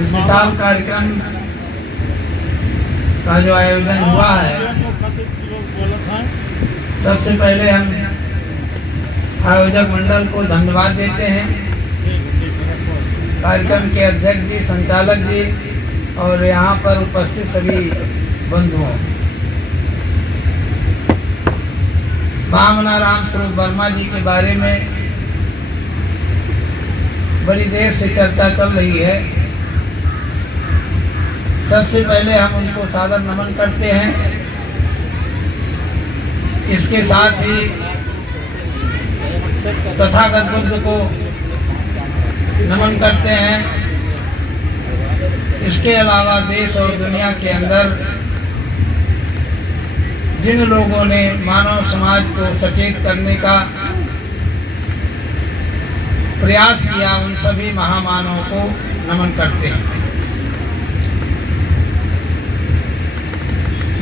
इस विशाल कार्यक्रम का जो आयोजन हुआ है, सबसे पहले हम आयोजक मंडल को धन्यवाद देते हैं, कार्यक्रम के अध्यक्ष जी, संचालक जी और यहाँ पर उपस्थित सभी बंधुओं। महामनाराम स्वरूप वर्मा जी के बारे में बड़ी देर से चर्चा चल रही है। सबसे पहले हम उनको सादर नमन करते हैं। इसके साथ ही तथागत बुद्ध को नमन करते हैं। इसके अलावा देश और दुनिया के अंदर जिन लोगों ने मानव समाज को सचेत करने का प्रयास किया, उन सभी महामानवों को नमन करते हैं।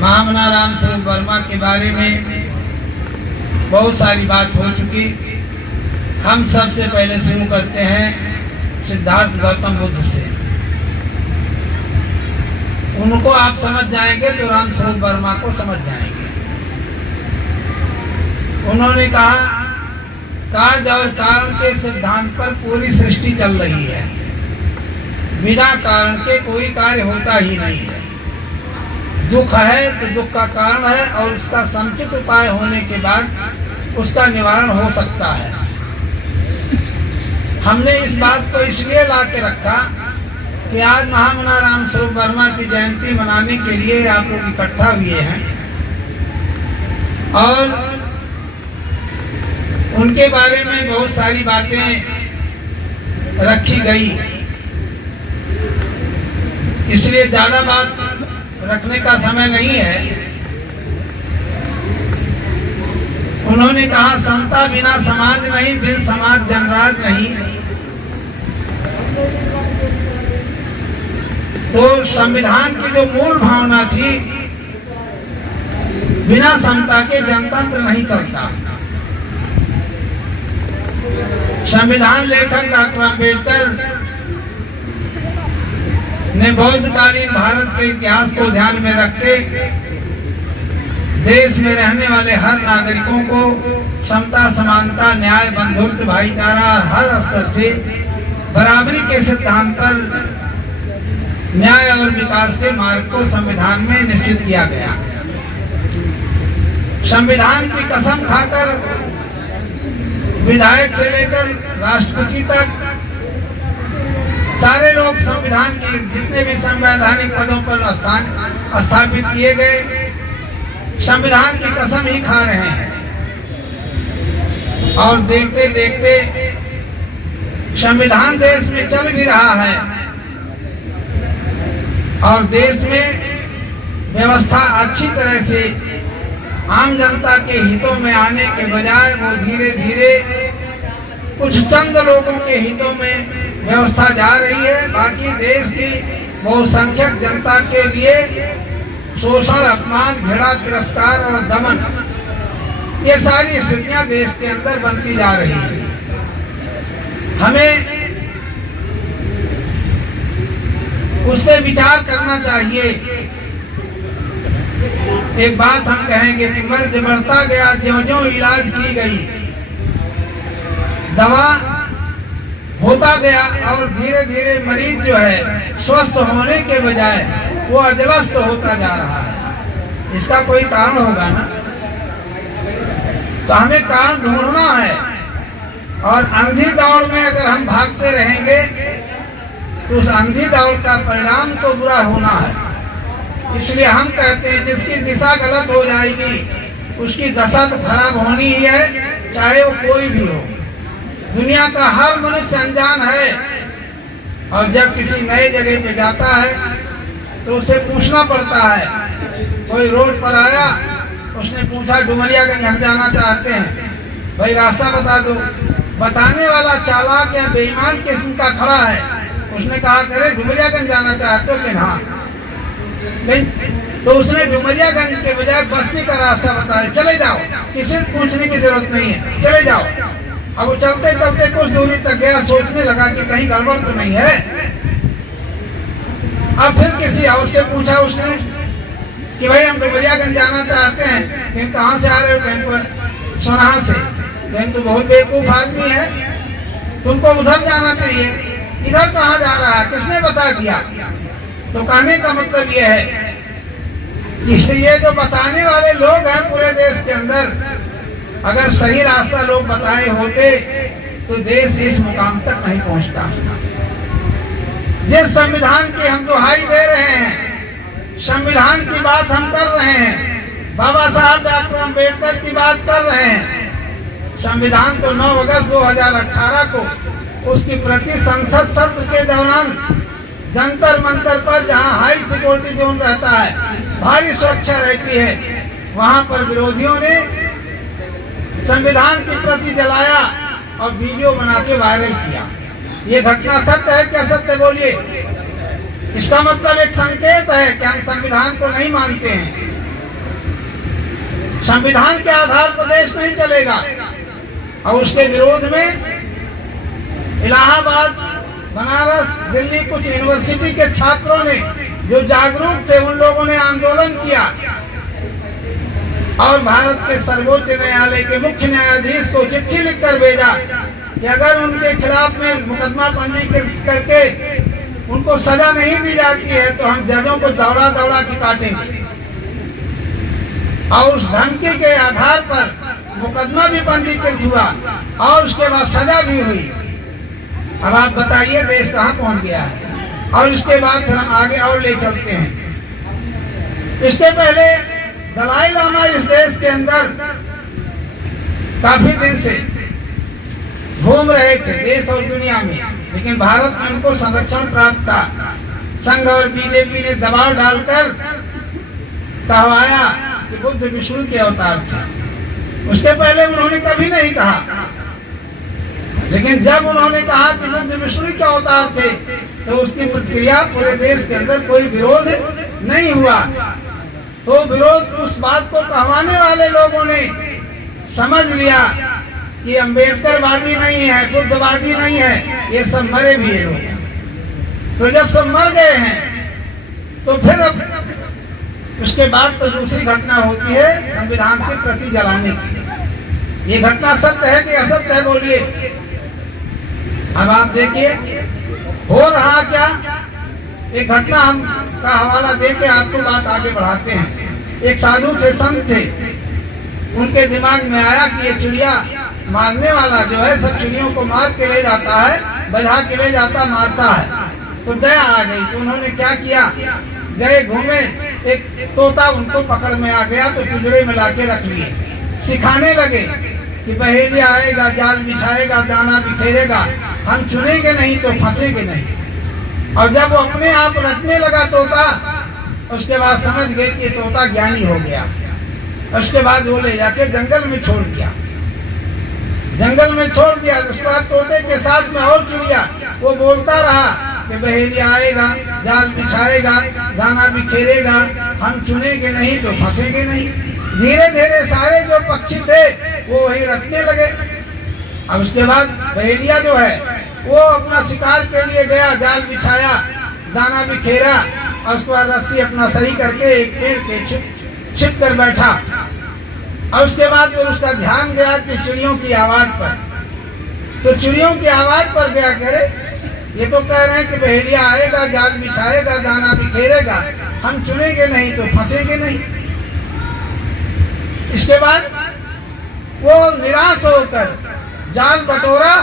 महामनाराम स्वरूप वर्मा के बारे में बहुत सारी बात हो चुकी। हम सबसे पहले शुरू करते हैं सिद्धार्थ गौतम बुद्ध से। उनको आप समझ जाएंगे तो राम स्वरूप वर्मा को समझ जाएंगे। उन्होंने कहा, कार्य और कारण के सिद्धांत पर पूरी सृष्टि चल रही है। बिना कारण के कोई कार्य होता ही नहीं है। दुख है तो दुख का कारण है और उसका समुचित उपाय होने के बाद उसका निवारण हो सकता है। हमने इस बात को इसलिए ला के रखा कि आज महामनाराम स्वरूप वर्मा की जयंती मनाने के लिए आप लोग इकट्ठा हुए हैं और उनके बारे में बहुत सारी बातें रखी गई, इसलिए ज्यादा बात रखने का समय नहीं है। उन्होंने कहा, समता बिना समाज नहीं, बिन समाज जनराज नहीं। तो संविधान की जो मूल भावना थी, बिना समता के जनतंत्र नहीं चलता। संविधान लेखक डॉक्टर अम्बेडकर ने बौद्धकालीन भारत के इतिहास को ध्यान में रख के देश में रहने वाले हर नागरिकों को समता, समानता, न्याय, बंधुत्व, भाईचारा हर स्तर से बराबरी के सिद्धांत पर न्याय और विकास के मार्ग को संविधान में निश्चित किया गया। संविधान की कसम खाकर विधायक से लेकर राष्ट्रपति तक सारे लोग संविधान के जितने भी संवैधानिक पदों पर स्थापित किए गए, संविधान की कसम ही खा रहे हैं। और देखते देखते संविधान देश में चल भी रहा है और देश में व्यवस्था अच्छी तरह से आम जनता के हितों में आने के बजाय वो धीरे धीरे कुछ चंद लोगों के हितों में व्यवस्था जा रही है। बाकी देश की बहुसंख्यक जनता के लिए शोषण, अपमान, घृणा, तिरस्कार और दमन, ये सारी स्थितियां देश के अंदर बनती जा रही है। हमें उस पर विचार करना चाहिए। एक बात हम कहेंगे कि मर्ज बढ़ता गया, ज्यों-ज्यों इलाज की गई, दवा होता गया और धीरे धीरे मरीज जो है स्वस्थ होने के बजाय वो अजलस्त होता जा रहा है। इसका कोई कारण होगा ना, तो हमें कारण ढूंढना है। और अंधी दौड़ में अगर हम भागते रहेंगे तो उस अंधी दौड़ का परिणाम तो बुरा होना है। इसलिए हम कहते हैं जिसकी दिशा गलत हो जाएगी उसकी दशा तो खराब होनी ही है, चाहे वो कोई भी हो। दुनिया का हर मनुष्य अनजान है और जब किसी नए जगह पे जाता है तो उसे पूछना पड़ता है। कोई रोड पर आया, उसने पूछा डुमरियागंज हम जाना चाहते हैं, भाई रास्ता बता दो। बताने वाला चालाक या बेईमान किस्म का खड़ा है, उसने कहा करे डुमरियागंज जाना चाहते हो कि हाँ, नहीं तो उसने डुमरियागंज के बजाय बस्ती का रास्ता बताया, चले जाओ, किसी से पूछने की जरूरत नहीं है, चले जाओ। अब वो चलते चलते कुछ दूरी तक गया, सोचने लगा कि कहीं गड़बड़ तो नहीं है। किसी और से पूछा उसने कि भाई हम डुमरियागंज जाना चाहते हैं, लेकिन कहाँ से आ रहे हो? कहीं पर सोनाहा से। कहीं तो बहुत बेवकूफ आदमी है, तुमको उधर जाना चाहिए, इधर कहाँ जा रहा है, किसने बता दिया? तो कहने का मतलब ये है कि ये जो बताने वाले लोग हैं पूरे देश के अंदर, अगर सही रास्ता लोग बताए होते तो देश इस मुकाम तक नहीं पहुंचता। जिस संविधान की हम दुहाई दे रहे हैं, संविधान की बात हम कर रहे हैं, बाबा साहब डॉक्टर अम्बेडकर की बात कर रहे हैं। संविधान तो 9 अगस्त 2018 को उसकी प्रति संसद सत्र के दौरान जंतर मंतर पर, जहां हाई सिक्योरिटी जोन रहता है, भारी सुरक्षा रहती है, वहां पर विरोधियों ने संविधान की प्रति जलाया और वीडियो बना के वायरल किया। ये घटना सत्य है क्या? सत्य बोलिए। इसका मतलब एक संकेत है कि हम संविधान को नहीं मानते हैं। संविधान के आधार पर देश नहीं चलेगा। और उसके विरोध में इलाहाबाद, बनारस, दिल्ली कुछ यूनिवर्सिटी के छात्रों ने जो जागरूक थे, उन लोगों ने आंदोलन किया और भारत के सर्वोच्च न्यायालय के मुख्य न्यायाधीश को चिट्ठी लिखकर भेजा कि अगर उनके खिलाफ में मुकदमा पंजीकृत करके उनको सजा नहीं दी जाती है तो हम जजों को दौड़ा दौड़ा के काटेंगे। और उस धमकी के आधार पर मुकदमा भी पंजीकृत हुआ और उसके बाद सजा भी हुई। अब आप बताइए देश कहाँ पहुंच गया है? और इसके बाद फिर हम आगे और ले चलते हैं। इसके पहले दलाई लामा इस देश के अंदर काफी दिन से घूम रहे थे, देश और दुनिया में, लेकिन भारत में उनको संरक्षण प्राप्त था। संघ और बीजेपी ने दबाव डालकर कहवाया कि बुद्ध विष्णु के अवतार थे। उसके पहले उन्होंने कभी नहीं कहा, लेकिन जब उन्होंने कहा कि बुद्ध विष्णु के अवतार थे तो उसकी प्रतिक्रिया पूरे देश के अंदर कोई विरोध नहीं हुआ। तो विरोध उस बात को कहवाने वाले लोगों ने समझ लिया कि अम्बेडकरवादी नहीं है, बुद्धवादी नहीं है, ये सब मरे भी ये लोग। तो जब सब मर गए हैं तो फिर अब उसके बाद तो दूसरी घटना होती है संविधान के प्रति जलाने की। ये घटना सत्य है कि असत्य है? बोलिए। अब आप देखिए हो रहा क्या। एक घटना हम का हवाला देके आपको बात आगे बढ़ाते हैं। एक साधु थे, संत थे, उनके दिमाग में आया कि ये चिड़िया मारने वाला जो है सब चिड़ियों को मार के ले जाता है, बजा के ले जाता, मारता है। तो दया आ गई तो उन्होंने क्या किया, गए घूमे, एक तोता उनको पकड़ में आ गया तो पिंजरे में लाके रख लिए। सिखाने लगे कि बहेलिया आएगा, जाल बिछाएगा, दाना बिखेरेगा, हम चुनेंगे नहीं तो फंसेंगे नहीं। और जब वो अपने आप रटने लगा तोता, उसके बाद समझ गए कि तोता ज्ञानी हो गया। उसके बाद वो ले जाके जंगल में छोड़ दिया। जंगल में छोड़ दिया। उसके बाद तोते के साथ में और चिड़िया, वो बोलता रहा कि बहेलिया आएगा, जाल बिछाएगा, दाना बिखेरेगा, हम चुनेंगे नहीं तो फंसेंगे नहीं। धीरे धीरे सारे जो पक्षी थे वो वही रटने लगे। अब उसके बाद बहेलिया जो है वो अपना शिकार के लिए गया, जाल बिछाया, दाना बिखेरा और उसके बाद रस्सी अपना सही करके एक पेड़ के छिप कर बैठा। और उसके बाद फिर उसका ध्यान गया कि चिड़ियों की आवाज पर। तो चिड़ियों की आवाज पर गया, कह रहे ये तो कह रहे हैं कि बहेलिया आएगा, जाल बिछाएगा, दाना बिखेरेगा, हम चुनेंगे नहीं तो फंसेंगे नहीं। इसके बाद वो निराश होकर जाल बटोरा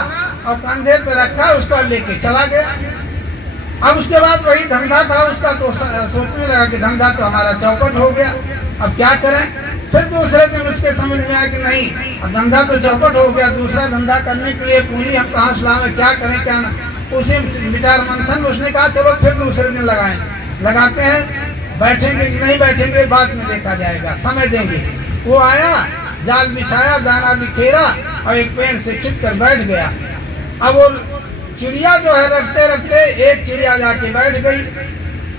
और कंधे पे रखा, उसको लेके चला गया। अब उसके बाद वही धंधा था उसका, तो सोचने लगा कि धंधा तो हमारा चौपट हो गया, अब क्या करें। फिर दूसरे दिन उसके समझ में आया कि नहीं, अब धंधा तो चौपट हो गया, दूसरा धंधा करने के लिए पूंजी हम कहाँ से लाएं, क्या करें क्या ना। उसी विचार मंथन में उसने कहा चलो फिर दूसरे दिन लगाते हैं, बैठेंगे नहीं बैठेंगे बाद में देखा जाएगा, समय देंगे। वो आया, जाल बिछाया, दाना बिखेरा और एक पेड़ से छिप कर बैठ गया। अब वो चिड़िया जो है रटते रटते एक चिड़िया जाके बैठ गई,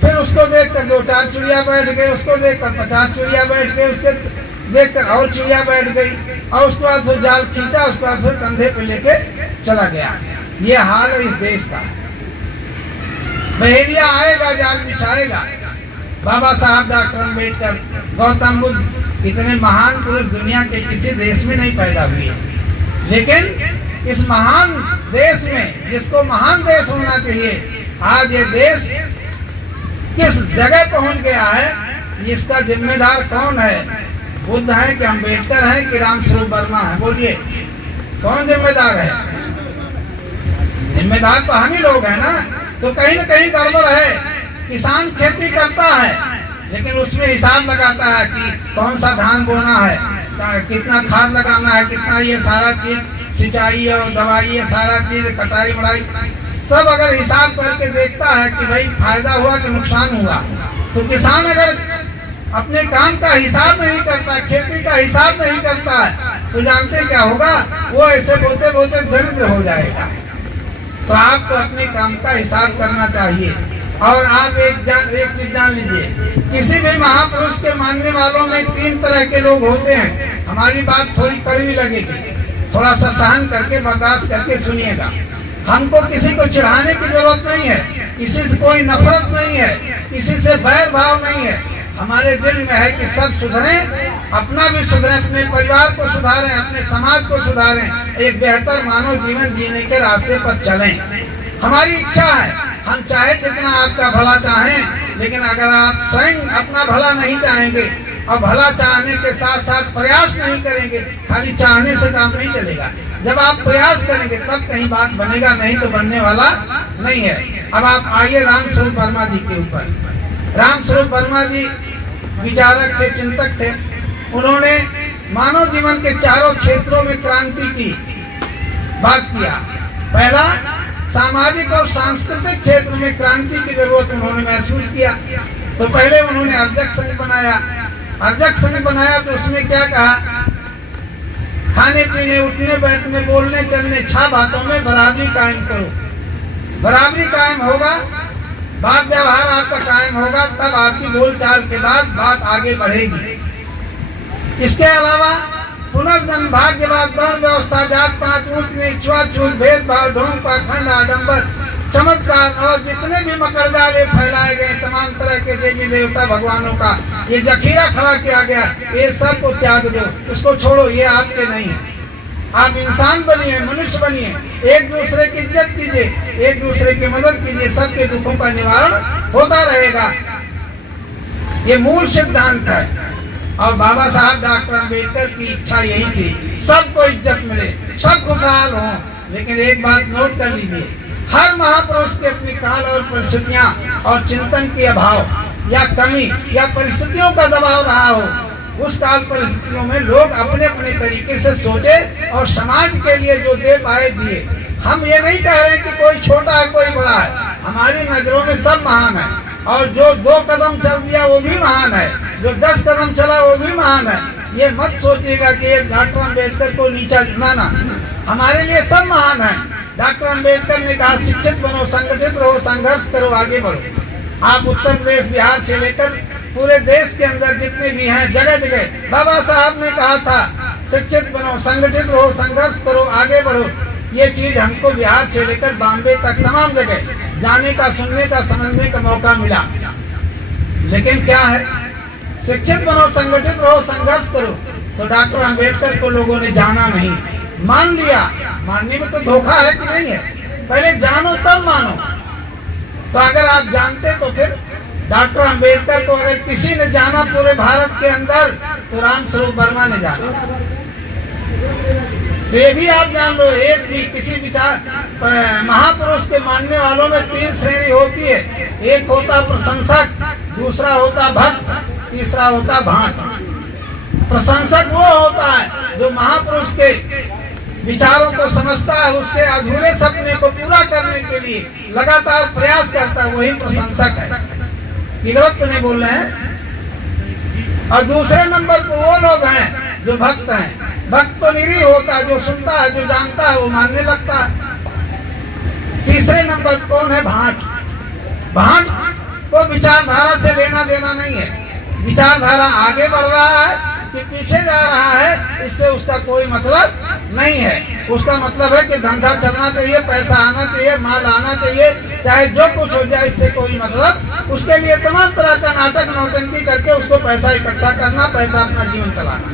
फिर उसको देखकर 2-4 चिड़िया बैठ गई, उसको देखकर 50 चिड़िया बैठ गई, उसके देखकर और चिड़िया बैठ गई। और उसके बाद फिर जाल खींचा, उसके बाद फिर कंधे पे लेके चला गया। ये हाल है इस देश का। बहेलिया आएगा, जाल बिछाएगा, बाबा साहब डॉक्टर अम्बेडकर, गौतम बुद्ध, इतने महान पुरुष दुनिया के किसी देश में नहीं पैदा हुए। लेकिन इस महान देश में, जिसको महान देश होना चाहिए, आज ये देश किस जगह पहुंच गया है, इसका जिम्मेदार कौन है? बुद्ध है कि अम्बेडकर है कि रामस्वरूप वर्मा है? बोलिए, कौन जिम्मेदार है? जिम्मेदार तो हम ही लोग हैं ना। तो कहीं न कहीं गड़बड़ है। किसान खेती करता है, लेकिन उसमें हिसाब लगाता है कि कौन सा धान बोना है, कितना खाद लगाना है, कितना ये सारा चीज, सिंचाई और दवाई, ये सारा चीज, कटाई मड़ाई, सब अगर हिसाब करके देखता है कि भाई फायदा हुआ कि नुकसान हुआ, तो किसान अगर अपने काम का हिसाब नहीं करता, खेती का हिसाब नहीं करता है, तो जानते क्या होगा? वो ऐसे बोते बोते दरिद्र हो जाएगा। तो आपको अपने काम का हिसाब करना चाहिए। और आप एक चीज जान लीजिए, किसी भी महापुरुष के मानने वालों में 3 तरह के लोग होते हैं। हमारी बात थोड़ी कड़वी लगेगी, थोड़ा सा सहन करके, बर्दाश्त करके सुनिएगा। हमको किसी को चिढ़ाने की जरूरत नहीं है, किसी से कोई नफरत नहीं है, किसी से बैर भाव नहीं है। हमारे दिल में है कि सब सुधरें, अपना भी सुधरें, अपने परिवार को सुधारें, अपने समाज को सुधारें, एक बेहतर मानव जीवन जीने के रास्ते पर चलें। हमारी इच्छा है, हम चाहे जितना आपका भला चाहें, लेकिन अगर आप स्वयं अपना भला नहीं चाहेंगे और भला चाहने के साथ साथ प्रयास नहीं करेंगे, खाली चाहने से काम नहीं चलेगा। जब आप प्रयास करेंगे तब कहीं बात बनेगा, नहीं तो बनने वाला नहीं है। अब आप आइए रामस्वरूप वर्मा जी के ऊपर। रामस्वरूप वर्मा जी विचारक थे, चिंतक थे। उन्होंने मानव जीवन के चारों क्षेत्रों में क्रांति की बात किया। पहला, सामाजिक और सांस्कृतिक क्षेत्र में क्रांति की जरूरत उन्होंने महसूस किया। तो पहले उन्होंने अर्जक संघ बनाया। अर्जक संघ बनाया तो उसमें क्या कहा? खाने पीने, उठने बैठने, बोलने चलने, 6 बातों में बराबरी कायम करो। बराबरी कायम होगा, बात व्यवहार आपका कायम होगा, तब आपकी बोलचाल के बाद बात आगे बढ़ेगी। इसके अलावा पुनर्जन्म, भाग्यवाद, वर्ण व्यवस्था, जात पात, ऊंच नीच, छुआछूत, भेदभाव, ढोंग, पाखंड, आडंबर, चमत्कार और जितने भी मकड़जाले फैलाए गए तमाम तरह के देवी देवता भगवानों का ये जखीरा खड़ा किया गया, ये सब को त्याग दो, उसको छोड़ो, ये आपके नहीं है। आप इंसान बनिए, मनुष्य बनिए, एक दूसरे की इज्जत कीजिए, एक दूसरे की मदद कीजिए, सबके दुखों का निवारण होता रहेगा। ये मूल सिद्धांत है। और बाबा साहब डॉक्टर अम्बेडकर की इच्छा यही थी, सबको इज्जत मिले, सब खुशहाल हों। लेकिन एक बात नोट कर लीजिए, हर महापुरुष के अपनी काल और परिस्थितियां और चिंतन के अभाव या कमी या परिस्थितियों का दबाव रहा हो, उस काल परिस्थितियों में लोग अपने अपने तरीके से सोचे और समाज के लिए जो दे पाए दिए। हम ये नहीं कह रहे कि कोई छोटा है कोई बड़ा है, हमारी नजरों में सब महान है। और जो 2 कदम चल दिया वो भी महान है, जो 10 कदम चला वो भी महान है। ये मत सोचिएगा कि डॉक्टर अम्बेडकर को नीचा गिनाना, हमारे लिए सब महान है। डॉक्टर अम्बेडकर ने कहा शिक्षित बनो, संगठित रहो, संघर्ष करो, आगे बढ़ो। आप उत्तर प्रदेश, बिहार से लेकर पूरे देश के अंदर जितने भी हैं, जगह जगह बाबा साहब ने कहा था शिक्षित बनो, संगठित रहो, संघर्ष करो, आगे बढ़ो। ये चीज हमको बिहार से लेकर बॉम्बे तक तमाम जगह जाने का, सुनने का, समझने का मौका मिला। लेकिन क्या है, शिक्षित बनो, संगठित रहो, संघर्ष करो। तो डॉक्टर अम्बेडकर को लोगों ने जाना नहीं, मान लिया। मानने में तो धोखा है कि नहीं है? पहले जानो तब मानो। तो अगर आप जानते तो फिर डॉक्टर अम्बेडकर को अगर किसी ने जाना पूरे भारत के अंदर, तो रामस्वरूप वर्मा ने जाना। तो ये भी आप जान लो, एक भी किसी विचार महापुरुष के मानने वालों में 3 श्रेणी होती है। एक होता प्रशंसक, दूसरा होता भक्त, तीसरा होता भाट। प्रशंसक वो होता है जो महापुरुष के विचारों को समझता है, उसके अधूरे सपने को पूरा करने के लिए लगातार प्रयास करता है, वही प्रशंसक है। गलत तो नहीं बोल रहे हैं। और दूसरे नंबर पर वो लोग हैं जो भक्त हैं। भक्त तो निरीह होता है, जो सुनता है, जो जानता है, वो मानने लगता है। तीसरे नंबर कौन है? भाट। भाट को विचारधारा से लेना देना नहीं है। विचारधारा आगे बढ़ रहा है कि पीछे जा रहा है, इससे उसका कोई मतलब नहीं है। उसका मतलब है कि धंधा चलना चाहिए, पैसा आना चाहिए, माल आना चाहिए, चाहे जो कुछ हो जाए, इससे कोई मतलब। उसके लिए तमाम तरह का नाटक नौटंकी करके उसको पैसा इकट्ठा करना, पैसा अपना जीवन चलाना।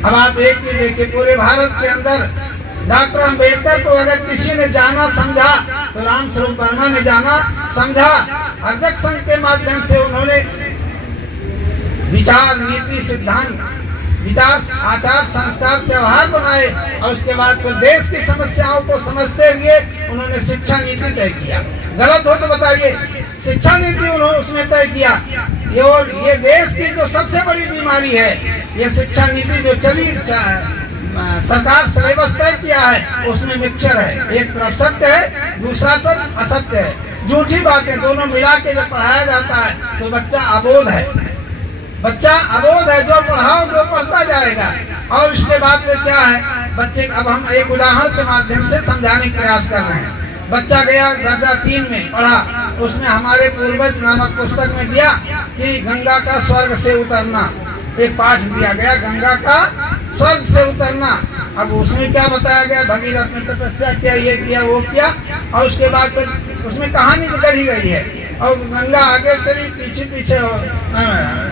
अब आप एक चीज देखिए, पूरे भारत के अंदर डॉक्टर अम्बेडकर को अगर किसी ने जाना समझा तो रामस्वरूप वर्मा ने जाना समझा। अर्जक संघ के माध्यम से उन्होंने विचार, नीति, सिद्धांत, विचार, आचार, संस्कार, व्यवहार बनाए और उसके बाद फिर देश की समस्याओं को समझते हुए उन्होंने शिक्षा नीति तय किया। गलत हो तो बताइए, शिक्षा नीति उन्होंने उसमें तय किया। ये देश की जो सबसे बड़ी बीमारी है, ये शिक्षा नीति जो चली, सरकार सिलेबस तय किया है, उसमें मिक्सचर है। एक तरफ सत्य है, दूसरा तरफ असत्य है, झूठी बातें दोनों मिला के जब पढ़ाया जाता है तो बच्चा अबोध है। बच्चा अबोध है, जो पढ़ाओ जो पढ़ता जाएगा। और इसके बाद में क्या है, बच्चे, अब हम एक उदाहरण के माध्यम से समझाने का प्रयास कर रहे हैं। बच्चा गया दर्जा 3 में पढ़ा, उसमें हमारे पूर्वज नामक पुस्तक में दिया कि गंगा का स्वर्ग से उतरना, एक पाठ दिया गया, गंगा का स्वर्ग से उतरना। अब उसमें क्या बताया गया, भगीरथ ने तपस्या किया, ये किया, वो किया, और उसके बाद उसमें कहानी गढ़ी गई है। और गंगा आगे चली, पीछे पीछे,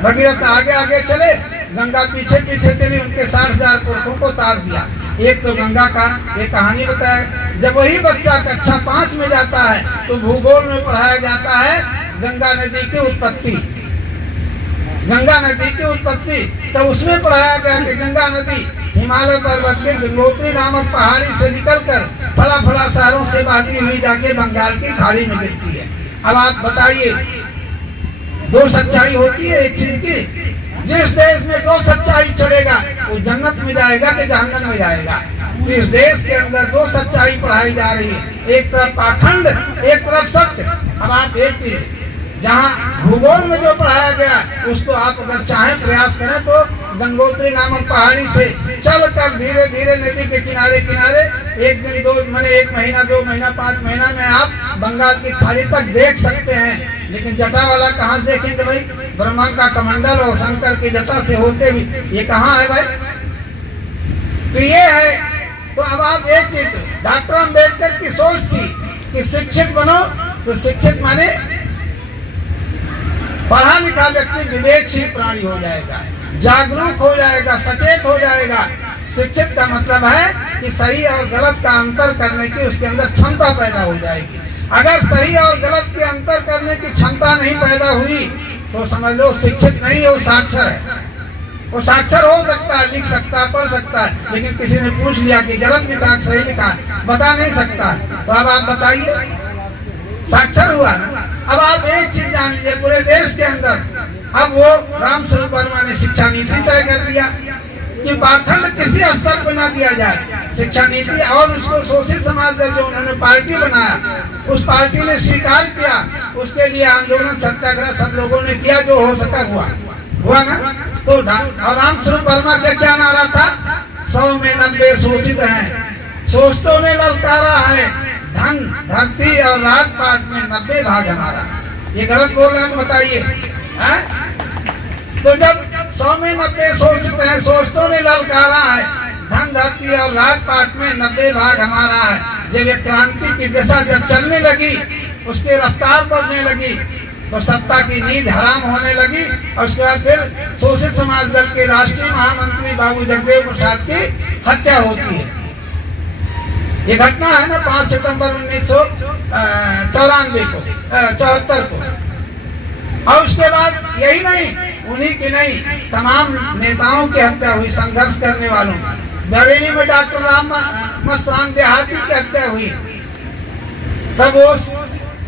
भगीरथ आगे आगे चले, गंगा पीछे पीछे चली, उनके 60,000 पुरखों को तार दिया। एक तो गंगा का ये कहानी बताया। जब वही बच्चा कक्षा 5 में जाता है तो भूगोल में पढ़ाया जाता है गंगा नदी की उत्पत्ति। गंगा नदी की उत्पत्ति तो उसमें पढ़ाया गया कि गंगा नदी हिमालय पर्वत के गंगोत्री नामक पहाड़ी से निकलकर फला फला शहरों से बहती हुई जाके बंगाल की खाड़ी में गिरती है। अब आप बताइए, दो सच्चाई होती है एक चीज की। जिस देश में दो सच्चाई चलेगा वो जन्नत में जाएगा कि जहन्नम में जाएगा। तो इस देश के अंदर दो सच्चाई पढ़ाई जा रही है, एक तरफ पाखंड, एक तरफ सत्य। अब आप एक चीज, जहाँ भूगोल में जो पढ़ाया गया उसको आप अगर चाहें प्रयास करें तो गंगोत्री नामक पहाड़ी से चल कर धीरे धीरे नदी के किनारे किनारे एक दिन, दो मैंने 1 महीना, 2 महीना, 5 महीना में आप बंगाल की खाड़ी तक देख सकते हैं। लेकिन जटा वाला कहाँ देखेंगे भाई? ब्रह्मा का कमंडल और शंकर की जटा से होते भी ये कहाँ है भाई? तो ये है। तो अब आप एक चीज, डॉक्टर अम्बेडकर की सोच थी कि शिक्षित बनो, तो शिक्षित माने पढ़ा लिखा व्यक्ति विवेकशील प्राणी हो जाएगा, जागरूक हो जाएगा, सचेत हो जाएगा। शिक्षित का मतलब है कि सही और गलत का अंतर करने की उसके अंदर क्षमता पैदा हो जाएगी। अगर सही और गलत के अंतर करने की क्षमता नहीं पैदा हुई तो समझ लो शिक्षित नहीं है, वो साक्षर है। वो साक्षर हो सकता है, लिख सकता है, पढ़ सकता है, लेकिन किसी ने पूछ लिया कि गलत लिखा सही लिखा बता नहीं सकता। तो अब आप बताइए, साक्षर हुआ ना। अब आप एक चीज जान लीजिए, पूरे देश के अंदर अब वो रामस्वरूप वर्मा ने शिक्षा नीति तय कर दिया कि पाखंड किसी स्तर पर ना दिया जाए। शिक्षा नीति और उसको शोषित समाज दल जो उन्होंने पार्टी बनाया, उस पार्टी ने स्वीकार किया। उसके लिए आंदोलन, सत्याग्रह सब लोगों ने किया, जो हो सका हुआ ना। तो और रामस्वरूप वर्मा का क्या नारा था? 100 में 90 शोषित हैं, शोषितों ने ललकारा है, धन, धरती और राजपाट में 90 भाग हमारा। ये गलत बोल रहे हैं, बताइए। तो जब 100 में 90 शोषित हैं, शोषितों ने ललकारा है, धन, धरती और राजपाट में 90 भाग हमारा है। जब ये क्रांति की दिशा जब चलने लगी, उसकी रफ्तार बढ़ने लगी, तो सत्ता की नींद हराम होने लगी। और उसके बाद फिर शोषित समाज दल के राष्ट्रीय महामंत्री बाबू जगदेव प्रसाद की हत्या होती है। ये घटना है ना 5 सितंबर 1994 को, 74 को। और उसके बाद यही नहीं, उन्हीं की नहीं, तमाम नेताओं की हत्या हुई, संघर्ष करने वालों। बरेली में डॉक्टर राम देहाती की हत्या हुई। तब वो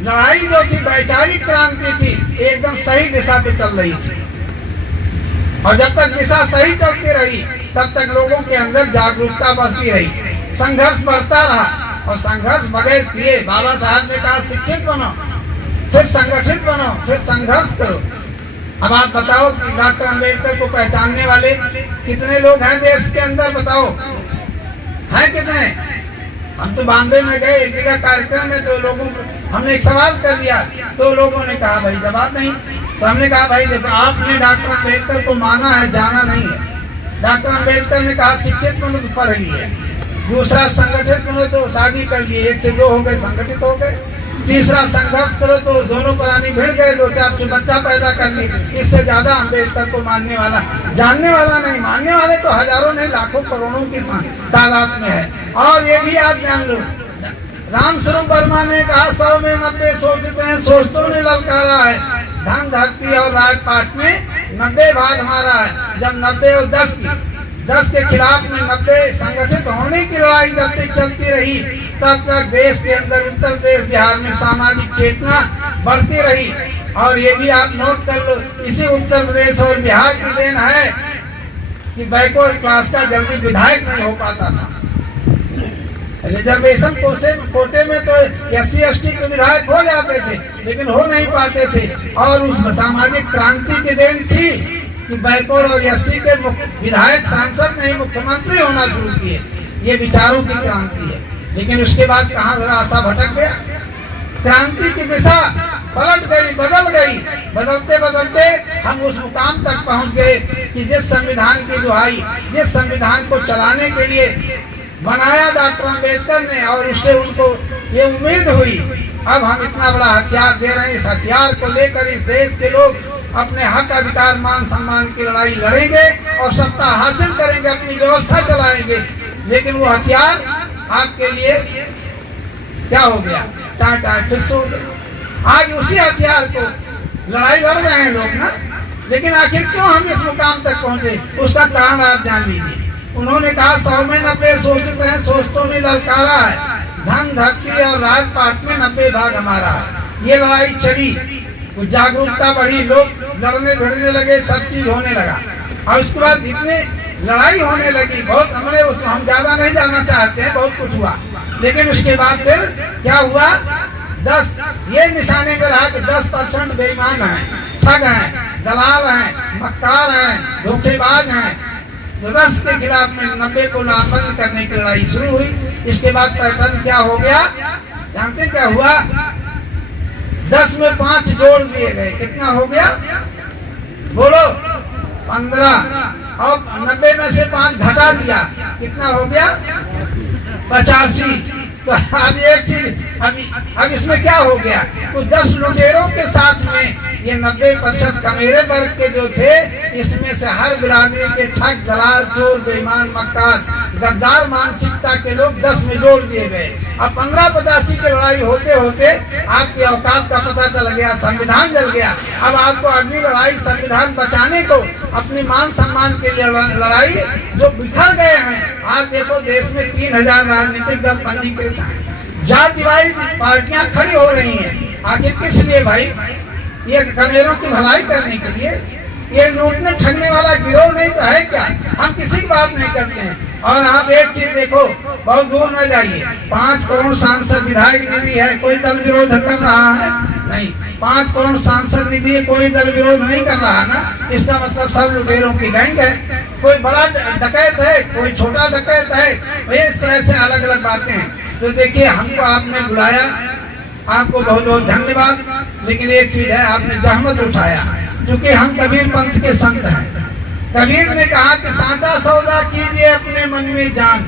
लड़ाई जो थी, वैचारिक क्रांति थी, एकदम सही दिशा पे चल रही थी। और जब तक दिशा सही चलती रही तब तक लोगों के अंदर जागरूकता बढ़ती रही, संघर्ष बढ़ता रहा। और संघर्ष बगैर किए, बाबा साहब ने कहा शिक्षित बनो, फिर संगठित बनो, फिर संघर्ष करो। अब आप बताओ, डॉक्टर अम्बेडकर को पहचानने वाले कितने लोग हैं देश के अंदर? बताओ, हैं कितने? हम तो बॉम्बे में गए एक जगह कार्यक्रम में, तो लोगों को हमने एक सवाल कर दिया, तो लोगों ने कहा भाई जवाब नहीं। तो हमने कहा भाई देखो, आपने डॉक्टर अम्बेडकर को माना है, जाना नहीं है। डॉक्टर अम्बेडकर ने कहा शिक्षित बनो तो पढ़ लिए, दूसरा संगठित बनो तो शादी कर लिए, 1 से 2 हो गए, संगठित हो गए। तीसरा संघर्ष करो तो दोनों प्राणी भिड़ गए, 2-4 बच्चा पैदा कर ली। इससे ज्यादा अम्बेडकर को मानने वाला, जानने वाला नहीं, मानने वाले तो हजारों नहीं लाखों करोड़ों की तादाद में है। और ये भी आप जान लो, राम स्वरूप वर्मा ने कहा 100 में 90 सोचते हैं, सोचतों ने ललकारा है। धन धरती और राजपाट में 90 भाग हमारा है। जब 90 और 10 के खिलाफ में 90 संगठित होने की लड़ाई चलती रही, तब तक देश के अंदर उत्तर प्रदेश बिहार में सामाजिक चेतना बढ़ती रही। और ये भी आप नोट कर लो, इसी उत्तर प्रदेश और बिहार की देन है कि बैकवर्ड क्लास का जल्दी विधायक नहीं हो पाता था। रिजर्वेशन कोटे में तो SC/ST के विधायक हो जाते थे, लेकिन हो नहीं पाते थे। और उस सामाजिक क्रांति की देन थी कि बैकवर्ड और SC के विधायक सांसद नहीं मुख्यमंत्री होना शुरू किए। ये विचारों की क्रांति है। लेकिन उसके बाद कहाँ रास्ता भटक गया, क्रांति की दिशा पलट गई, बदल गई। बदलते बदलते हम उस मुकाम तक पहुंच गए कि जिस संविधान की दुहाई, जिस संविधान को चलाने के लिए बनाया डॉक्टर अम्बेडकर ने, और उससे उनको ये उम्मीद हुई, अब हम इतना बड़ा हथियार दे रहे हैं, इस हथियार को लेकर इस देश के लोग अपने हक अधिकार मान सम्मान की लड़ाई लड़ेंगे और सत्ता हासिल करेंगे, अपनी व्यवस्था चलाएंगे। लेकिन वो हथियार आपके लिए क्या हो गया, टाटा फिस हो गया। आज उसी हथियार को लड़ाई लड़ रहे हैं लोग ना। लेकिन आखिर क्यों हम इस मुकाम तक पहुंचे, उसका कारण आप जान लीजिए। उन्होंने कहा 100 में 90 सोचते हैं, सोचतों ने ललकारा है। धन धरती और राजपाट में 90 भाग हमारा है। ये लड़ाई चली, कुछ जागरूकता बढ़ी, लोग लड़ने भिड़ने लगे, सब चीज होने लगा। और उसके बाद इतने लड़ाई होने लगी, बहुत हम ज्यादा नहीं जाना चाहते हैं, बहुत कुछ हुआ। लेकिन उसके बाद फिर क्या हुआ, 10 ये निशाने पर रहा कि 10% बेईमान हैं, ठग हैं, दलाल हैं, मक्कार हैं, धोखेबाज हैं। तो 10 के खिलाफ में 90 को नामबंद करने की लड़ाई शुरू हुई। इसके बाद पैटर्न क्या हो गया, जानते क्या हुआ, 10 में 5 जोड़ दिए गए। कितना हो गया बोलो, 15। और 90 में से 5 घटा दिया, कितना हो गया 85। तो अब एक चीज, अब इसमें क्या हो गया, तो 10 लुटेरों के साथ में ये 90% कमेरे वर्ग के जो थे, इसमें से हर बिरादरी के ठग, दलाल, चोर, बेईमान, मक्कार, गद्दार मानसिकता के लोग 10 में जोड़ दिए गए। अब 15-85 की लड़ाई होते होते आपकी औकात का पता चल गया, संविधान जल गया। अब आपको अगली लड़ाई संविधान बचाने को, अपनी मान सम्मान के लिए लड़ाई जो बिखर गए हैं। आज देखो देश में 3000 राजनीतिक दल पंजीकृत हैं, जातिवादी पार्टियां खड़ी हो रही हैं। आखिर किस लिए भाई, ये कमेरों की भलाई करने के लिए? ये लूटने छलने वाला गिरोह नहीं तो है क्या? हम किसी की बात नहीं करते हैं। और आप एक चीज देखो, बहुत दूर न जाइए, 5 करोड़ सांसद विधायक निधि है, कोई दल विरोध कर रहा है? नहीं। 5 करोड़ सांसद निधि है, कोई दल विरोध नहीं कर रहा ना। इसका मतलब सब लुटेरों की गैंग है। कोई बड़ा डकैत है, कोई छोटा डकैत है, इस तरह से अलग अलग बातें हैं। तो देखिए, हमको आपने बुलाया, आपको बहुत बहुत धन्यवाद। लेकिन एक चीज है, आपने जहमत उठाया, क्योंकि हम कबीर पंथ के संत हैं। कबीर ने कहा कि सांचा सौदा कीजिए अपने मन में जान,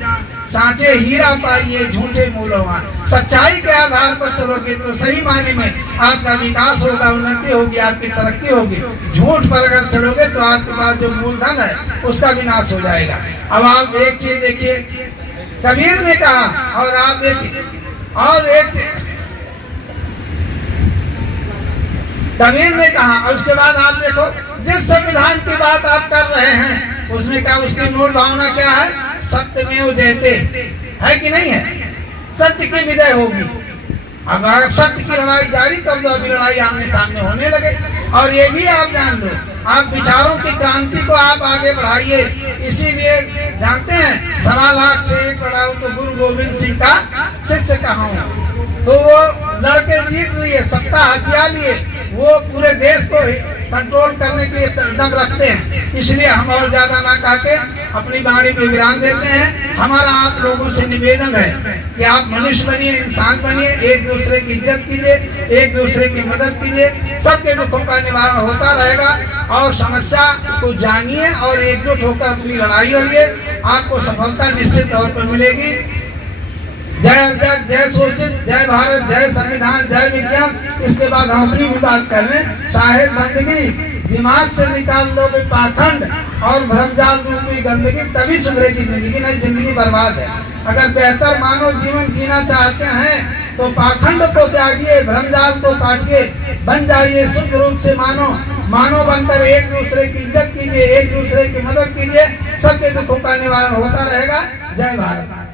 सांचे हीरा पाइए झूठे मूल्यवान। सच्चाई के आधार पर चलोगे तो सही मायने में आपका विकास होगा, उन्नति होगी, आपकी तरक्की होगी। झूठ पर अगर चलोगे तो आपके पास जो मूलधन है उसका विनाश हो जाएगा। अब आप एक चीज देखिए, कबीर ने कहा, और आप देखिए, और एक कबीर ने कहा, और उसके बाद आप देखो, जिस संविधान की बात आप कर रहे हैं उसमें क्या, उसकी मूल भावना क्या है, सत्यमेव जयते है कि नहीं है? सत्य की विजय होगी। अब अगर सत्य की लड़ाई जारी कर दो, अभी लड़ाई आमने सामने होने लगे। और ये भी आप जान लो, आप विचारों की क्रांति को आप आगे बढ़ाइए। इसीलिए जानते हैं, 1.25 लाख से 1 बढ़ाओ तो गुरु गोविंद सिंह का शिष्य कहा हूँ। तो वो लड़के जीत लिए, सत्ता हथिया लिए, वो पूरे देश को कंट्रोल करने के लिए दम रखते हैं। इसलिए हम और ज्यादा ना कहते अपनी वाणी पे विराम देते हैं। हमारा आप लोगों से निवेदन है कि आप मनुष्य बनिए, इंसान बनिए, एक दूसरे की इज्जत कीजिए, एक दूसरे की मदद कीजिए, सबके दुखों का निवारण होता रहेगा। और समस्या को जानिए और एकजुट होकर अपनी लड़ाई लड़िए, आपको सफलता निश्चित तौर पर मिलेगी। जय जग, जय शोषित, जय भारत, जय संविधान, जय विज्ञान। इसके बाद हम अपनी भी बात कर रहे हैं। साहेब बंदगी दिमाग से निकाल दोगे पाखंड और भ्रमजाल रूपी गंदगी, तभी सुधरेगी जिंदगी, नहीं जिंदगी बर्बाद है। अगर बेहतर मानव जीवन जीना चाहते हैं तो पाखंड को त्यागिए, भ्रमजाल को काटिए, बन जाइए शुद्ध रूप से मानव बनकर एक दूसरे की इज्जत कीजिए, एक दूसरे की मदद कीजिए, सबके दुखों का निवारण होता रहेगा। जय भारत।